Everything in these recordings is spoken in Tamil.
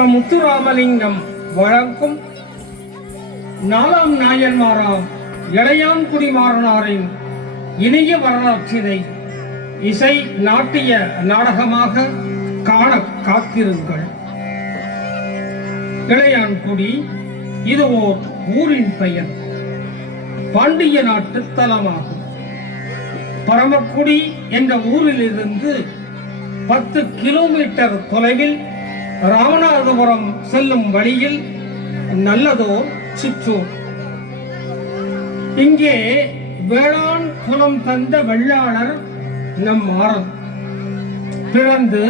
முத்துராமலிங்கம் வழங்கும் நாலாம் நாயன்மாராம் இளையான்குடி மாறனாரின் இனிய வரலாற்றினை இசை நாட்டிய நாடகமாக காண காத்திருங்கள். இளையான்குடி இது ஓர் ஊரின் பெயர். பாண்டிய நாட்டு தலமாகும். பரமக்குடி என்ற ஊரிலிருந்து 10 கிலோமீட்டர் தொலைவில் ராமநாதபுரம் செல்லும் வழியில் நல்லதோர் சிற்றூர். இங்கே வேளாண் குலம் தந்த வெள்ளாளர் நம் மாறன். பிறந்து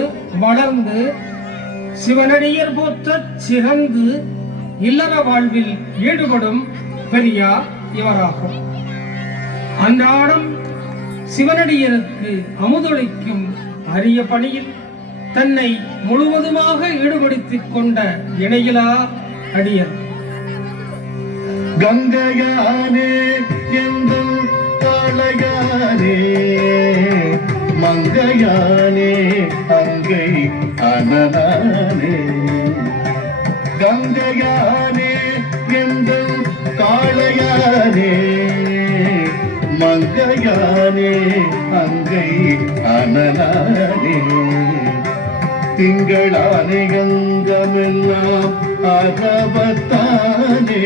வளர்ந்து சிவனடியர் போற்ற சிறந்து இல்லற வாழ்வில் ஈடுபடும் பெரியார் இவராகும். அன்றாடம் சிவனடியருக்கு அமுதொழிக்கும் அரிய பணியில் தன்னை முழுவதுமாக ஈடுபடுத்திக் கொண்ட இணையிலா அடியர். கங்கையானே எங்கள் காளையானே, மங்கையானே அங்கை அனனானே. கங்கையானே எங்கள் காளையானே, மங்கையானே அங்கை அனனானே. திங்களானே கங்கமெல்லாம் அறவத்தானே,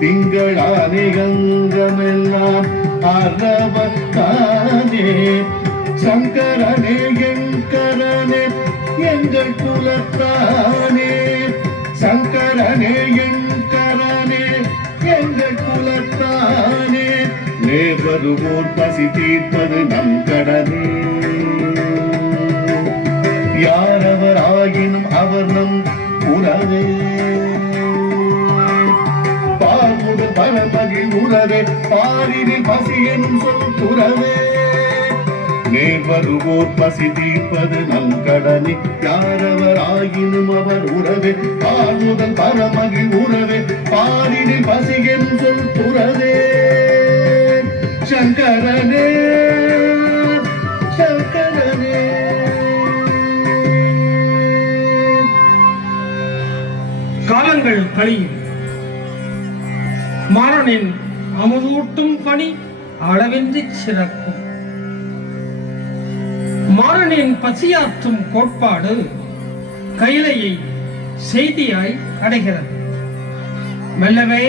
திங்களானே கங்கமெல்லாம் அறவத்தானே. சங்கரனே எங்கரனே எங்கள் குலத்தானே, சங்கரனே எங்கரனே எங்கள் குலத்தானே. நேர்வருவோர் பசி தீர்ப்பது நம் கடனே. யாரவர் ஆயினும் அவர் நம் உறவே. பால்முதல் பரமகிழ் உறவே, பாரினில் பசி எனும் சொல் துறவே. நேர்வருவோர் பசி தீர்ப்பது நம் கடனே. யாரவர் ஆயினும் அவர் உறவே. பால்முதல் பரமகிழ் உறவே, பாரினில் பசி எனும் சொல் துறவே. சங்கரனே சங்கரனே. காலங்கள் கழியும். மாறனின் அமுதூட்டும் பணி அளவின்றி சிறக்கும். மாறனின் பசியாற்றும் கோட்பாடு கைலையை செய்தியாய் அடைகிறது. மெல்லவே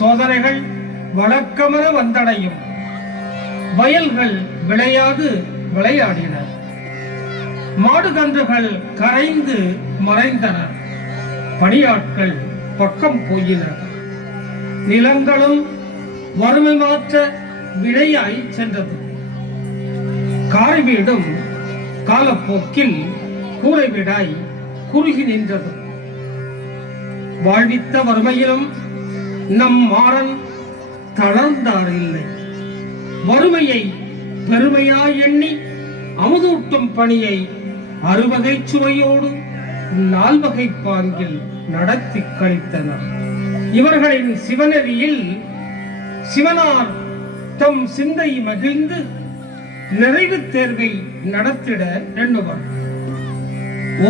சோதனைகள் வழக்கமென வந்தடையும். வயல்கள் விளையாது விளையாடின. மாடுகன்றுகள் கரைந்து மறைந்தன. பணியாட்கள் பக்கம் போயினர். நிலங்களும் வறுமை மாற்ற விடையாய் சென்றது. காரை வீடும் காலப்போக்கில் கூரை வீடாய் குறுகி நின்றது. வாழ்வித்த வறுமையிலும் நம் மாறன் தளர்ந்தார் இல்லை. வறுமையை பெருமையாய் எண்ணி அமுதூட்டும் பணியை அறுவகை சுவையோடு 4 வகை பாங்கில் நடத்தி கழித்தனர். இவர்களின் சிவநெறியில் சிவனார் தம் சிந்தை மகிழ்ந்து நிறைவு தேர்வை நடத்திட எண்ணுவர்.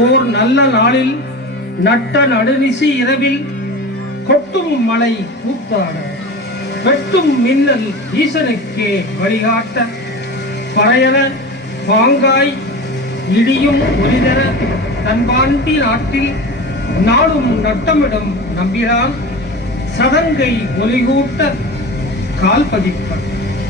ஓர் நல்ல நாளில் நட்ட நடுநிசி இரவில் கொட்டும் மழை கூத்தாட, வெட்டும் மின்னல் ஈசனுக்கே வழிகாட்ட, பறையன பாங்காய் இடியும் ஒளிதர தன்பாண்டி நாட்டில் நாடும் நட்டமிடும் நம்பிரான் சதங்கை ஒலிகூட்ட கால் பதிப்பர்.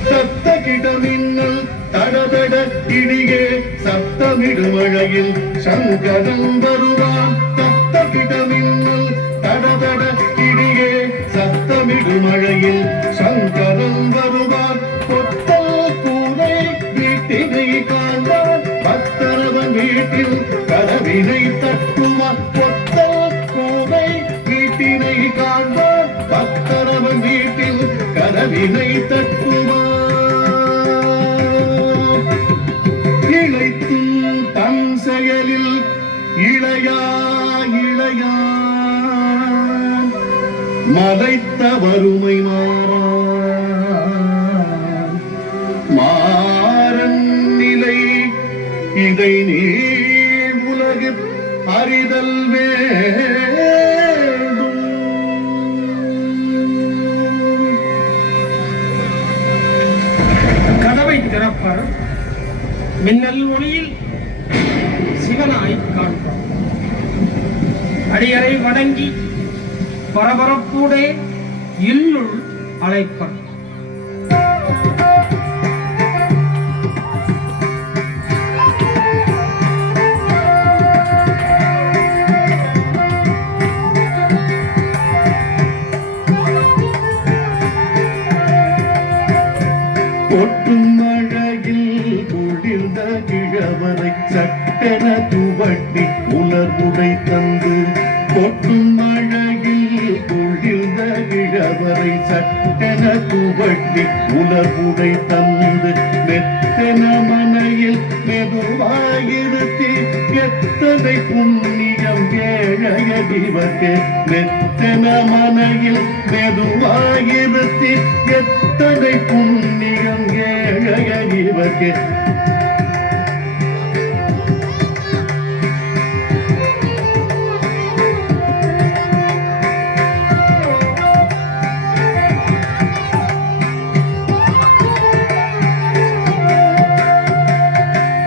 சத்த கிடமின்னல் தடதட இடியே சத்தமிடும் மழையில் சங்கரன் வருவான். சத்த கிடமின்னல் தடதட இடியே சத்தமிடும் மழையில் சங்கரன் வருவான். பொத்தல் கூரை வீட்டினை காண்பான், பத்தரவன் வீட்டில் கதவினை தட்டுவான். பொத்தல் கூரை வீட்டினை காண்பான், பத்தரவன் வீட்டில் கதவினை தட்டுவான். இளைத்தும் தன் செயலில் இளையா இளையான், மலைத்த வறுமை மாறான். மாறன் நிலை இதை நீ உலகு அறிதல் வே அடியரை வணங்கி பரபரப்பூடே இல்லுள் அழைப்பர். கொட்டும் மழையில் குளிர்ந்த கிழவரை சட்டென துவட்டி உலர்வுடை தந்து, கொட்டும் மழையில் குளிர்ந்த கிழவரை சட்டென துவட்டி உலர்வுடை தந்து, மெத்தன மனையில் மெதுவாயிருத்தி எத்தனை புண்ணியம் ஏழையடிவர்க்கு, மெத்தன மனையில் மெதுவாயிருத்தி எத்தனை புண்ணியம் ஏழையடிவர்க்கு.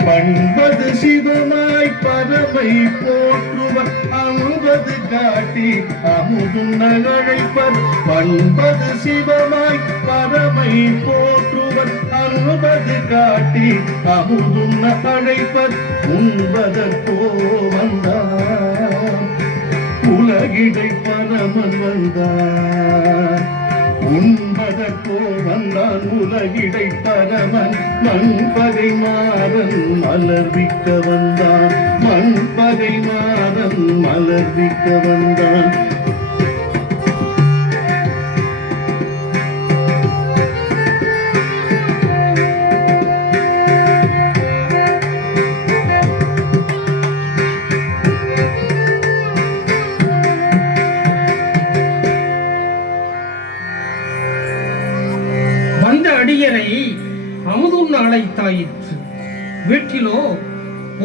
பண்பது சிவமாய் பரமை போற்றுவர் அமுவது காட்டி அமுதும் நகழைப்பர். பண்பது சிவமாய் பரமை போற்றுவர் அமுவது காட்டி அமுதும் நகழைப்பர். உண்பதற்கோ வந்தார் உலகிடை பரமன் வந்தார், உண்பதற்கோ வந்தான் உலகிடை பரமன். மண்பகை மாறன் மலர்விக்க வந்தான், மண்பகை மாறன் மலர்விக்க வந்தான். வந்த அடியரை அமுதுண்ண அழைத்தாயிற்று. வீட்டிலோ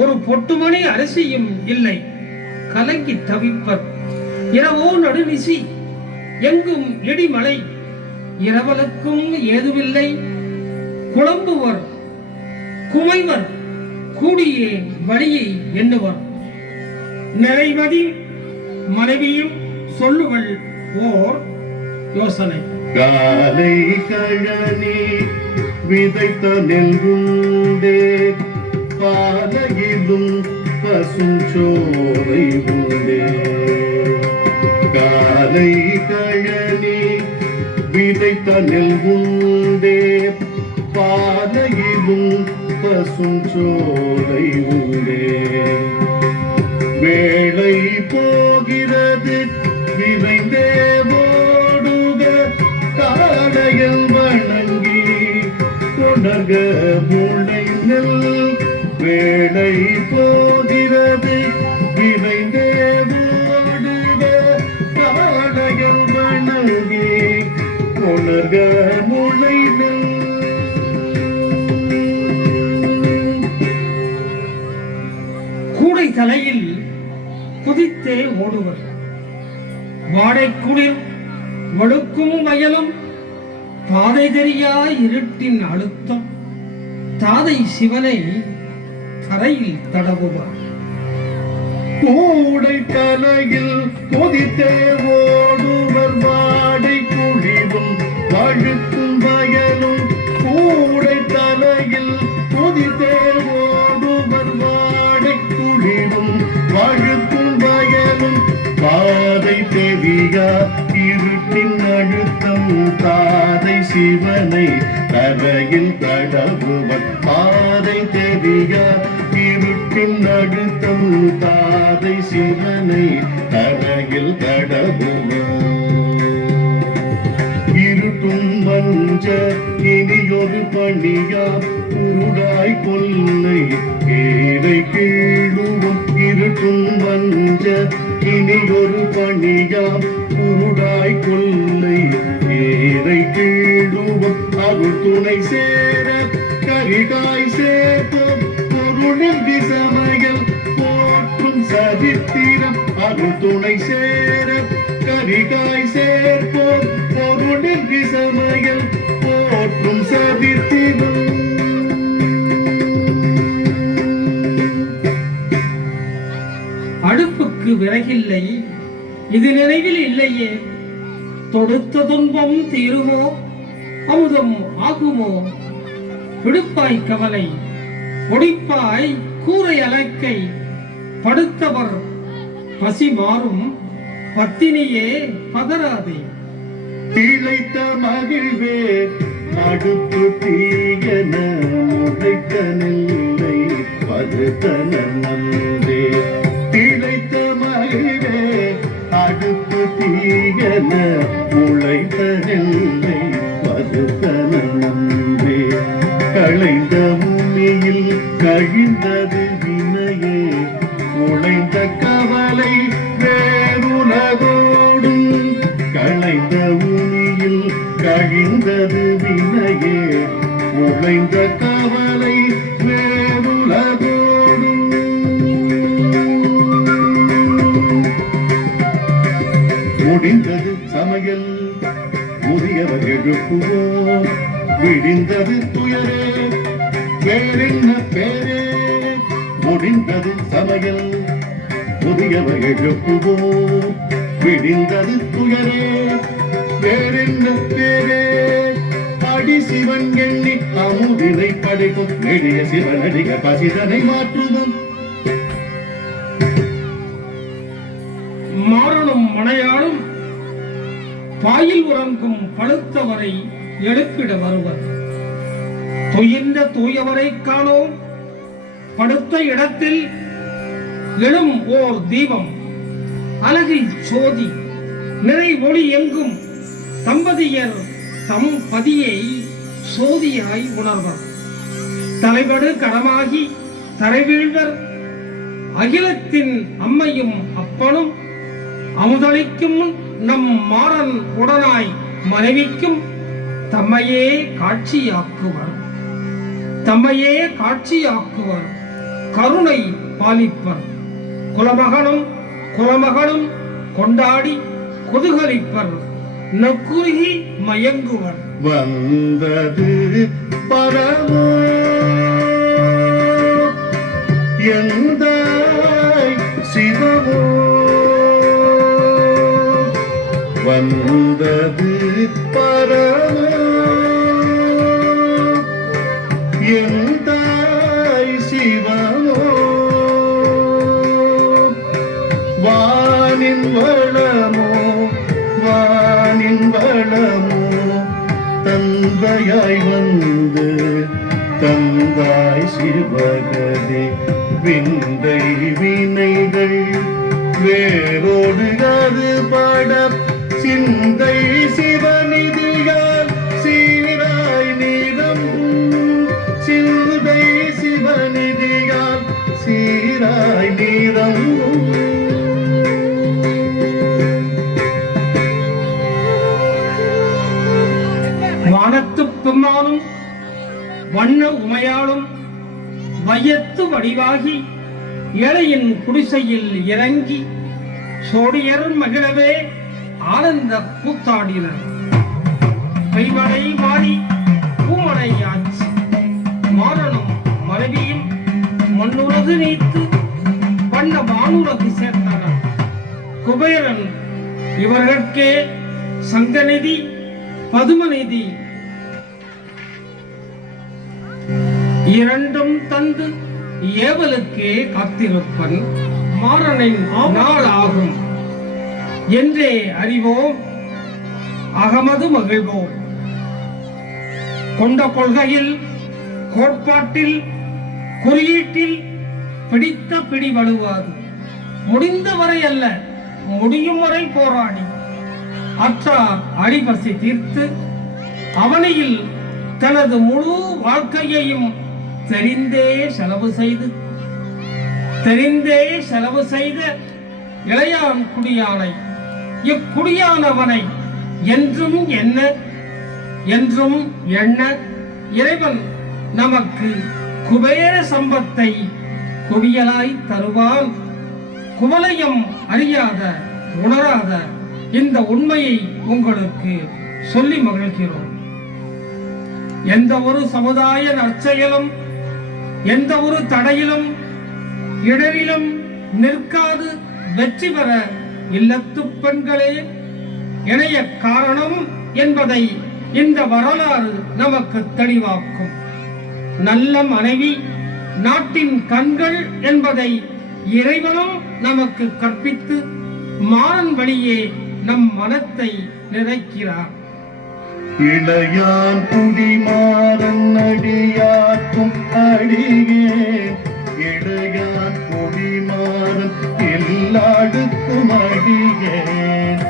ஒரு பொட்டுமணி அரிசியும் இல்லை. கலங்கி தவிப்பர். இரவோ நடுநிசி, எங்கும் இடிமலை. இரவலுக்கும் ஏதுமில்லை. குழம்புவர் குமைவர் கூடியே வழியை எண்ணுவர். நிறைமதி மனைவியும் சொல்லுவள் ஓர் யோசனை. காலை கழனி விதைத்த நெல்குண்டே, பாலையிலும் பசுஞ்சோரை உண்டே. காலை கழனி விதைத்த நெல்குண்டே, பாலையிலும் பசுஞ்சோரை உண்டே. வேளை போகிறது விரைந்தே ஓடுக, காடையில் வணங்கி கொணர்க முளை நெல். வேளை போகிறது விரைந்தே ஓடுக, காடையில் வணங்கி கொணர்க முளை நெல். கூடை தலையில் குதித்தே ஓடுவர். வாடை குளிர் வழுக்கும் வயலும், பாதை தெரியா இருட்டின் அழுத்தம். தாதை சிவனை தரையில் தடவுவார். கூடை தலையில் கொதித்தே ஓடுவர். வாடை குளிரும் வழுக்கும் வயலும், கூடை தலையில் கொதித்தே ஓடுவர். வாடை குளிரும் வழுக்கும் வயலும், பாதை தெரியா இருட்டின் அழுத்தம். தாதை சிவனை தரையில் தடவுவர். பாதை தெரியா இருட்டின் அழுத்தம். தாதை சிவனை தரையில் தடவுவர். இருட்டும் வஞ்ச இனியொரு பணியா உருடாய் கொல்லை ஏரை கீழுவும். இருட்டும் வஞ்ச இனியொரு பணியா உருடாய் கொல்லை ஏரை கீழுவும். அருள் துணை சேர கரிகாய் சேர்ப்போம் பொருளில் விசமயல் போற்றும் சரித்திரம். அருள் துணை சேர கரிகாய் சேர்ப்போம் பொருளில் விசமயல் போற்றும் சரித்திரம். அடுப்புக்கு அடுப்புக்கு விறகில்லை, இது நினைவில் இல்லையே. தொடுத்த துன்பம் தீருமோ, அமுதம் ஆகுமோ? விடுப்பாய் கவலை, ஒடிப்பாய் கூரை அலக்கை. படுத்தவர் பசி மாறும், பத்தினியே பதறாதே. திளைத்த மகிழ்வே அடுப்பு தீயன முளைத்த நெல்லை பதுத்தன நன்றே. திளைத்த மகிழ்வே அடுப்பு தீயன முளைத்த நெல்லை பதுத்தன நன்றே. களைந்த முனியில் கழிந்தது வினையே, உழைந்த கவலை வேறுலகோடும். களைந்த முனியில் கழிந்தது வினையே, உழைந்த கவலை வேறுலகோடும். முடிந்தது சமையல் முதியவர் எழுப்புவோம், விடிந்தது துயரே வேறென்ன பேரே. முடிந்தது சமையல் முதியவர் எழுப்புவோம், விடிந்தது துயரே வேறென்ன பேரே. அடி சிவன் எண்ணி அமுதினை படைக்கும், நெடிய சிவனடிக பசிதனை மாற்றுவோம். மாறனும் மனையாளும் பாயில் உறங்கும் படுத்தவரை எழுப்பிட வருவர். துயின்ற தூயவரை காணோம், படுத்த இடத்தில் எழும் ஓர் தீபம். அழகில் சோதி நிறை ஒளி எங்கும், தம்பதியர் தம் பதியை சோதியாய் உணர்வர். தலைவடு கடமாகி தரைவீழ்வர், அகிலத்தின் அம்மையும் அப்பனும். அமுதளிக்கும் நம் மாறன் உடனாய் மனைவிக்கும் தம்மையே காட்சியாக்குவர். தம்மையே காட்சியாக்குவர், கருணை பாலிப்பர். குலமகனும் குலமகளும் கொண்டாடி குதூகலிப்பர், நக்குருகி மயங்குவர். வந்தது பரமோ எந்த சிவமோ, வந்தது பரமோ எந்த சிவமோ. வானின் வளமோ வானின் வளமோ, தந்தையாய் வந்து தந்தாய் சிவகதே. விந்தை வினைகள் வேரோடு அது பட, சிந்தை சிவநிதியால் சீராய் நீதம். சிந்தை சிவநிதியால் சீராய் நீதம். வானத்து பெம்மானும் வண்ண உமையாளும் வையத்து வடிவாகி ஏழையின் குடிசையில் இறங்கி சோடியர் மகிழவே ஆனந்த கூத்தாடினர். கைவளை மாறி பூமனை ஆச்சு, மாறனும் மனைவியும் மண்ணுலகு நீத்து வண்ண வானுலகு சேர்த்தனர். குபேரன் இவர்கட்கே சங்கநிதி பதுமநிதி இரண்டும் தந்து ஏவலுக்கே காத்திருப்பன். மாறனின் நாள் ஆகும் என்றே அறிவோம், அகமது மகிழ்வோம். கொண்ட கொள்கையில் கோட்பாட்டில் குறியீட்டில் பிடித்த பிடி வலுவாது. முடிந்தவரை அல்ல, முடியும் வரை போராடி அற்றார் அடிபசி தீர்த்து அவனியில் தனது முழு வாழ்க்கையையும் தெரிந்தே செலவு செய்த இளையான் குடியானை, இக்குடியானவனை என்றும் எண்ண இறைவன் நமக்கு குபேர சம்பத்தை குவியலாய் தருவான். குவலயம் அறியாத உணராத இந்த உண்மையை உங்களுக்கு சொல்லி மகிழ்கிறோம். எந்த ஒரு சமுதாய நற்செயலும் எந்த ஒரு தடையிலும் இடரிலும் நிற்காது வெற்றி பெற இல்லத்து பெண்களே இணைய காரணம் என்பதை இந்த வரலாறு நமக்கு தெளிவாக்கும். நல்ல மனைவி நாட்டின் கண்கள் என்பதை இறைவனும் நமக்கு கற்பித்து மாறன் வழியே நம் மனத்தை நிறைக்கிறார். இளையான் குடிமாறன் அடியாக்கும் அடியேன், இளையான் குடிமாறன் எல்லாடுக்கும் அடியேன்,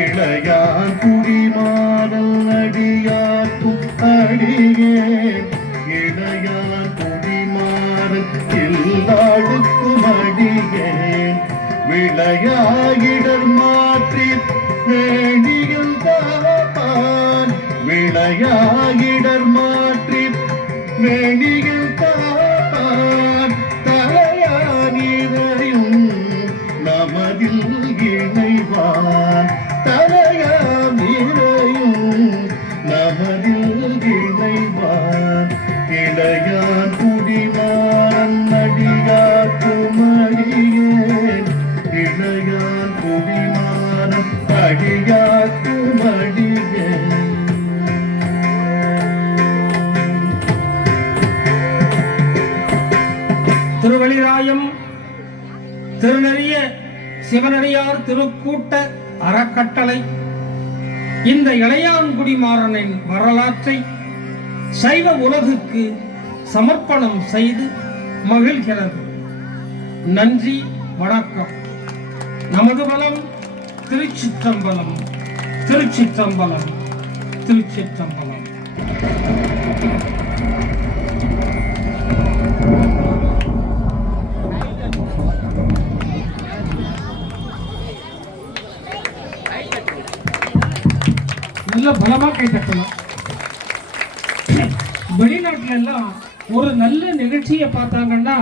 இளையான் குடிமாறன் அடியாக்கும் அடியேன், இளையான் குடிமாறன் எல்லாடுக்கும் அடியேன், விளையாயிடர் மாற்றி வேணியில் காப்பான், விளையாயிடர் மாற்றி வேணியில் காப்பான், தலையானிதையும் நமதில் இணைவான், தலையானிதையும் நமதில் இணைவான், இளையான் குடிமாறன் அடியாக்கும் அடியேன், இளையான் குடிமாறன் அடியாக்கும் அடியேன். திருவழிராயம் திருநெறிய சிவனடியார் திருக்கூட்ட அறக்கட்டளை இந்த இளையான்குடிமாறனின் வரலாற்றை சைவ உலகுக்கு சமர்ப்பணம் செய்து மகிழ்கிறது. நன்றி, வணக்கம். நமது பலம் திருச்சிற்றம்பலம், திருச்சிற்றம்பலம், திருச்சிற்றம்பலம். நல்ல பலமா கை தட்டலாம். வெளிநாட்டுல எல்லாம் ஒரு நல்ல நிகழ்ச்சியை பார்த்தாங்கன்னா